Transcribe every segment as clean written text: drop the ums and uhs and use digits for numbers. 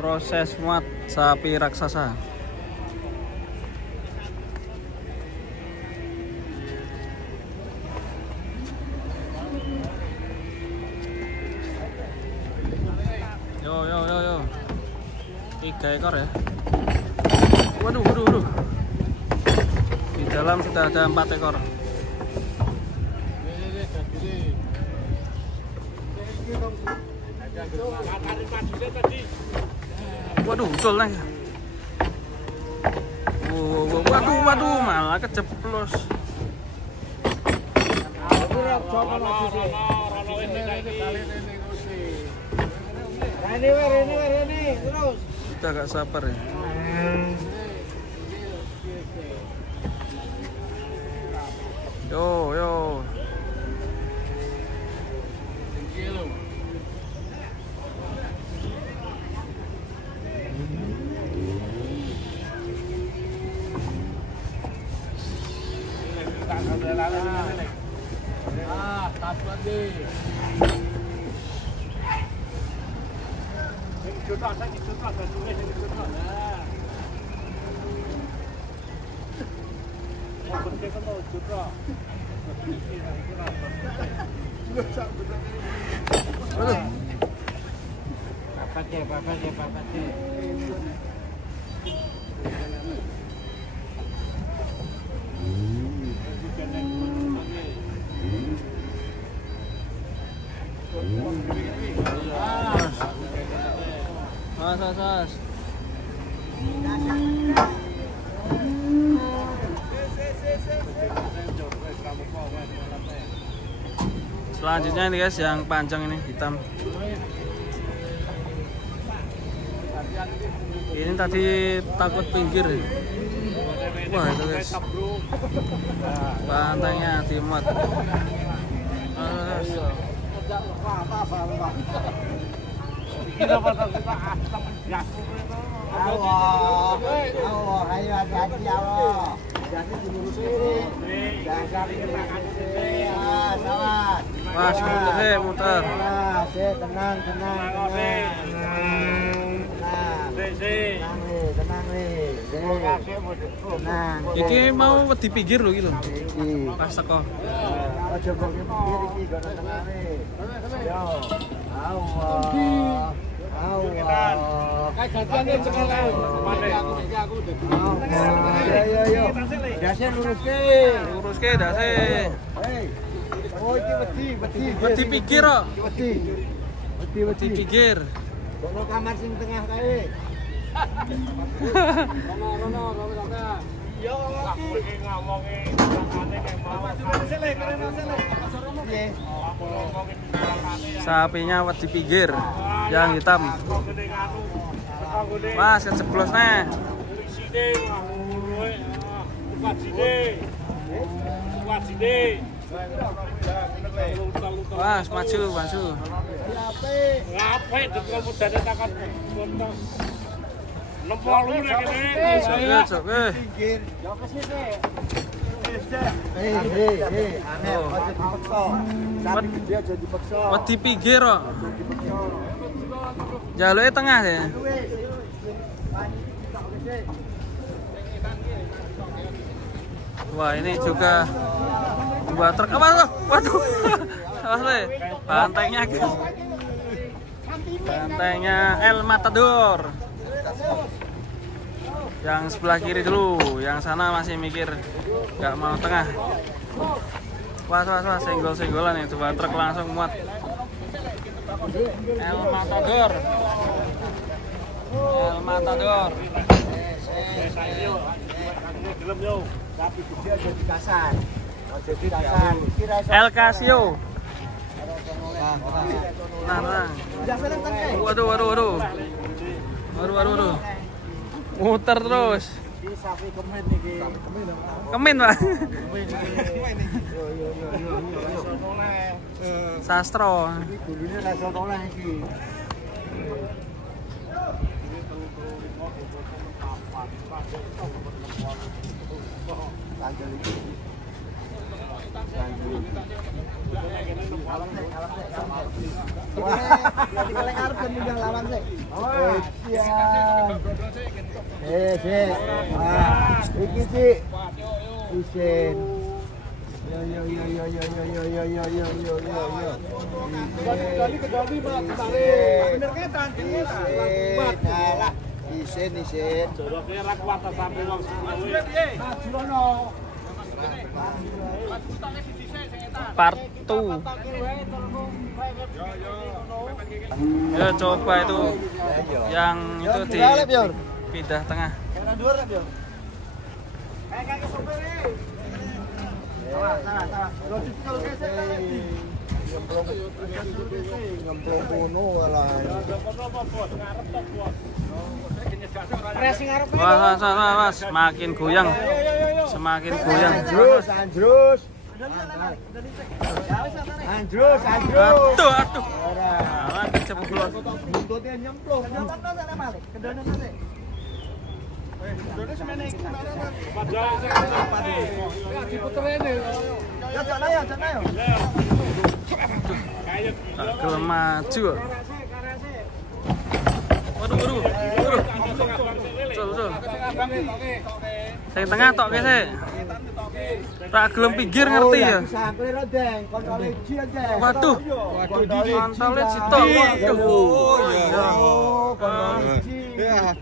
Proses muat sapi raksasa. Yo. 3 ekor ya. Waduh. Di dalam sudah ada 4 ekor. Waduh, ucul nih. Waduh, malah keceplos. Ini terus. Kita agak sabar ya. Yo. Mas. Selanjutnya ini guys, yang panjang ini hitam. Ini tadi takut pinggir. Wah itu guys, pantainya dimuat. Allah, ayo hati-hati Allah. Jadi dilurusin. Mas, muter. Tenang. Iki mau di pinggir loh gitu. Pas teko. Aja kok pinggir iki gono tengane. Yo. Allah. Kayak gantian cekel ae. Aku Yo. Dase Luruske dase. Hei. Oh iki wedi pinggir kok. Wedi Pinggir. Kono kamar sing tengah kae. Rono sampean. Yo iki ngomongi sakane kek mau. Sapinya wedi pinggir, yang hitam. Mas, keceplos nih. Mas, maju. Ngapain dek mudane takon foto. Lempol lu nek kene. Pinggir. Yo kesini. Hei, aneh, aja dipaksa. Sapi dia aja dipaksa. Wedi pinggir kok. Jaluke tengah ya. Wah, ini juga buat truk apa tuh? Waduh. Awas le. Bantengnya guys. Bantengnya El Matador. Yang sebelah kiri dulu, yang sana masih mikir nggak mau tengah. Wah, senggol-senggolan ya, coba truk langsung muat. El Matador. Sapi gede aja di kasar. El Casio. Nah. Waduh. Muter terus. Sapi kemen iki. Kemen, Pak. Yo. Sastro. Iki gulune ra iso oleh iki. Wah, lagi kaleng arep kan udah lawan sih. siap. Sik. Ah, iki sik. Isin. Yo. Kedali Mas, bener ketan. Nah, isin. Joroke ra kuat sampe wong Mas Jurono. Part 2. Ya coba itu yang itu di pindah tengah. Was, makin goyang. Semakin goyang. Anjrus. Aduh. Nah, keceplos. Buntutnya nyemplung. Tak gelem maju. Waduh. Betul. Sing tengah tok ke sik. Tak gelem pinggir ngerti ya. Waduh. Kontole sitok.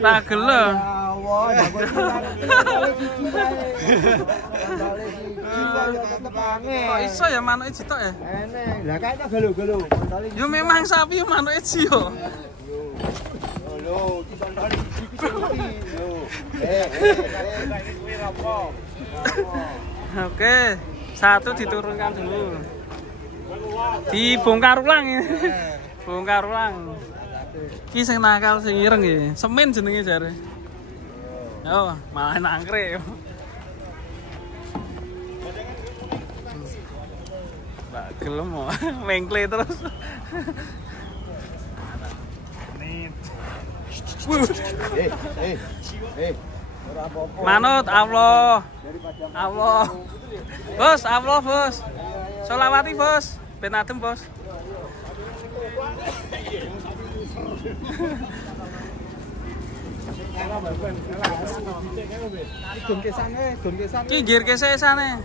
Tak gelem. Kok iso ya manuke sitok ya? Eneng. Lah kaya gelo-gelo. Yo memang sapi yo manuke ji yo. Lho, iki kontole iki lho. Oke, satu diturunkan dulu. Dibongkar ulang ini. Bongkar ulang. Ki sing nakal sing ireng iki. Semen jenenge jare. Yo, malah nangkre yo. Mbak gelem mau mengkle terus. Manut Allah. Bos. Solawati bos. Ben adem bos. Ki gir kesesane.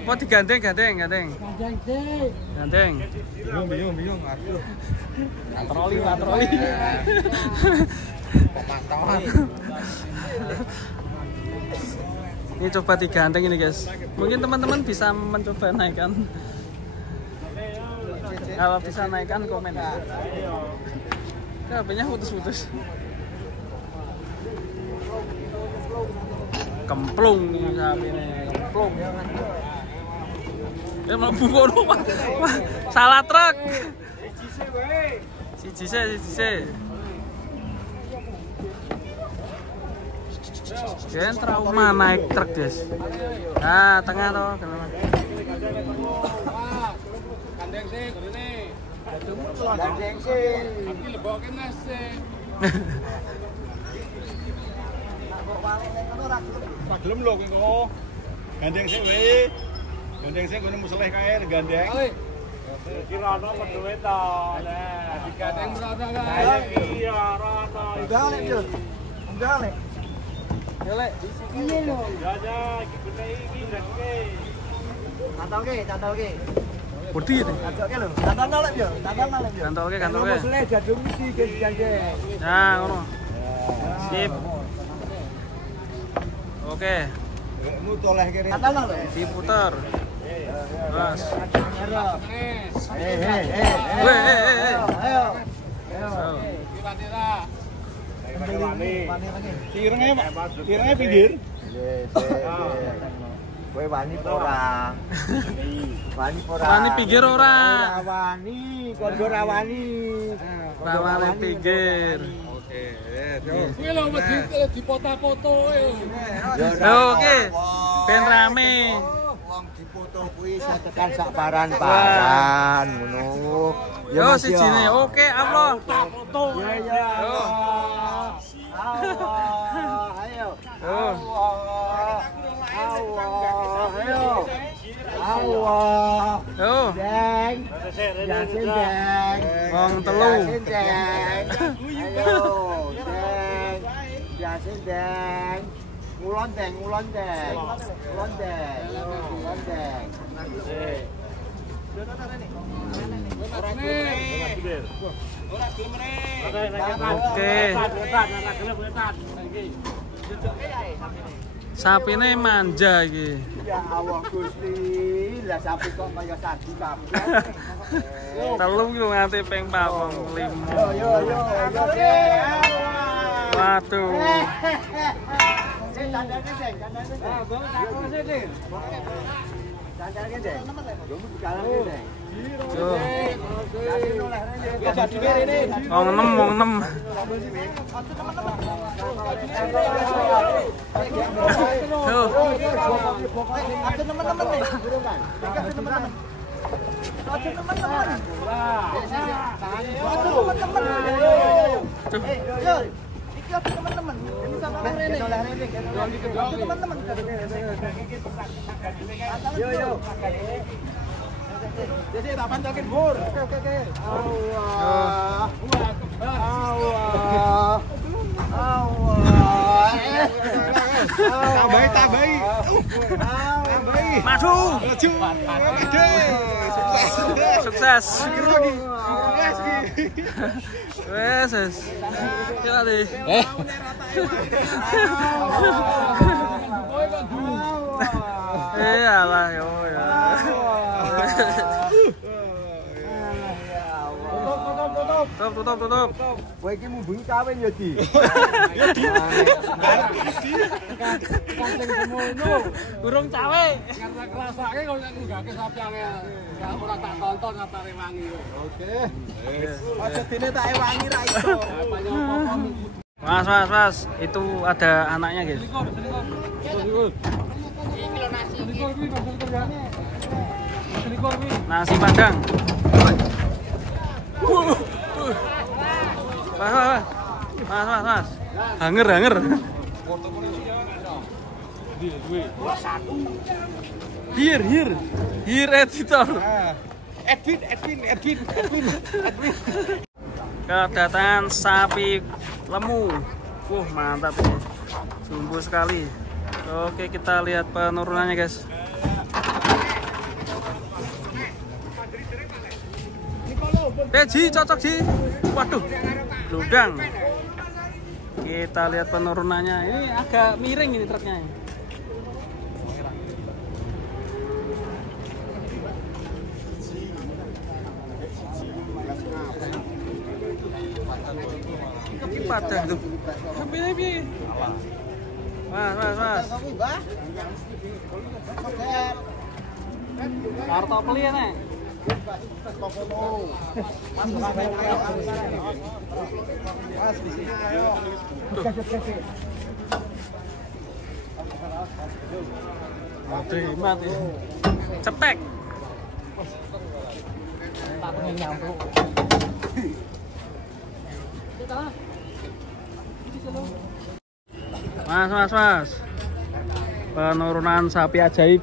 Apa digandeng? Gandeng. Bingung aku. Patroli. Pemantauan. Ini coba digandeng ini guys. Mungkin teman-teman bisa mencoba naikkan. Kalau bisa naikkan komen. HP-nya putus. Kemplung nih HP-nya. Kemplung. Ya mlebu kono, Pak. Salah truk. Siji. Jangan trauma naik truk, guys. Nah, tengah toh. Gandeng sih, gurune. Gandeng sih. Iki leboke nes sih. Tak gelem lho engko. Gandeng sik wae. Gandeng sik ngono museleh kae gandeng. Kirana peduwe to. Nah, digandeng rono kae. Iya, rono. Enggak, Lek. Yo, Lek. Iya lho. Ya, iki bener iki ndake. Cantolke. Budi ini. Cantolke lho. Cantolke yo. Kantolke. Museleh jadung iki gandeng. Nah, ngono. Sip. Oke, Mu toleh kene. Cantolke lho. diputar. Mas. Ayo. Tira-tira. Tirenge pinggir. Kowe wani ora? Wani pinggir ora? Wani, kondo ra wani. Rawale pinggir. Oke, Kuwi lho wedi dipoto-foto Oke. Ben rame. Wong dipoto kuwi tekan sak paran-paran ngono. Yo sijine. Oke, upload. foto. Ya. Ayo. Yo. Deng. Yasin deng. Wong telu. Yasin deng. Deng. Ngulon deng. Sapi ini manja iki. Ya Allah Gusti, lah sapi kok kaya sapi kabeh. Telu ki nganti ping 4 5. Yo. Waduh. Candane deng. Candane deng. Tuh. Ya jadi ini. Wong enem. Tuh. Ada teman-teman nih. Ada teman-teman. Iki ada teman-teman. Ini sama Rene. Teman-teman. Yo. Jadi tak pancakin bur. Oke. Allah. Tambahi. Maju. Sukses. Wes. Kira deh. Alah yo ya. Tutup. Kowe iki mumbungi kawin ya, Di. Burung cawe. Karena kerasake kok nek nggake sapi angel. Ora tak tonton apa rewangi. Oke. Aja dene tak ewangi ra iso. Mas, itu ada anaknya, guys. Nasi Padang. Mas. Hanger. Here editor. Edwin. Kedatangan sapi lemu. Mantap ini. Sumbu sekali. Oke, kita lihat penurunannya, guys. Ji, cocok Ji. Waduh, ludang. Kita lihat penurunannya. Ini agak miring ini truknya. Ini Padang tuh. Piye? Mas. Kartu beli ya, Nek? Mas di sini ayo. Terima nih. Cetek. Tak pengen nyampluk. Mas. Penurunan sapi ajaib.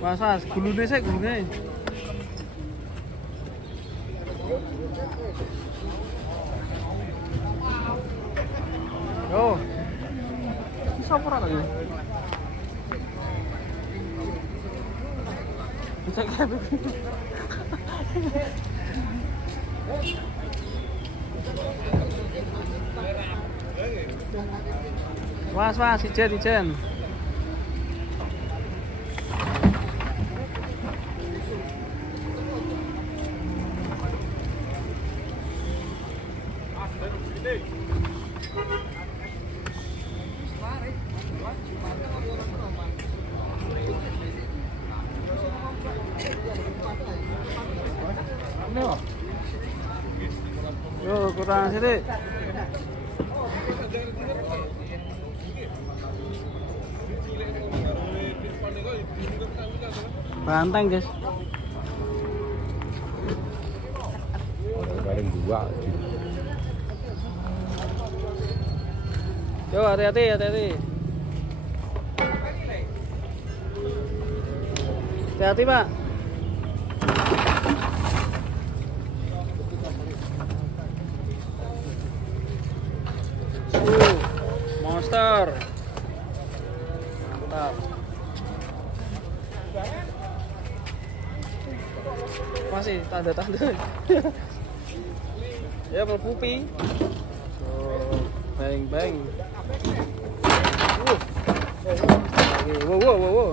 Mas, gulune sik gulune. Yo. Bisa ora lagi? Bisa kayak Mas, ijen. Yo, kurang sini. Banteng, guys. Bareng dua. Yo, hati-hati. Hati-hati, Pak. Monster. Mantap. Masih tanda-tanda. Ya, berpupi. Bang bang. Wow wow wow wow.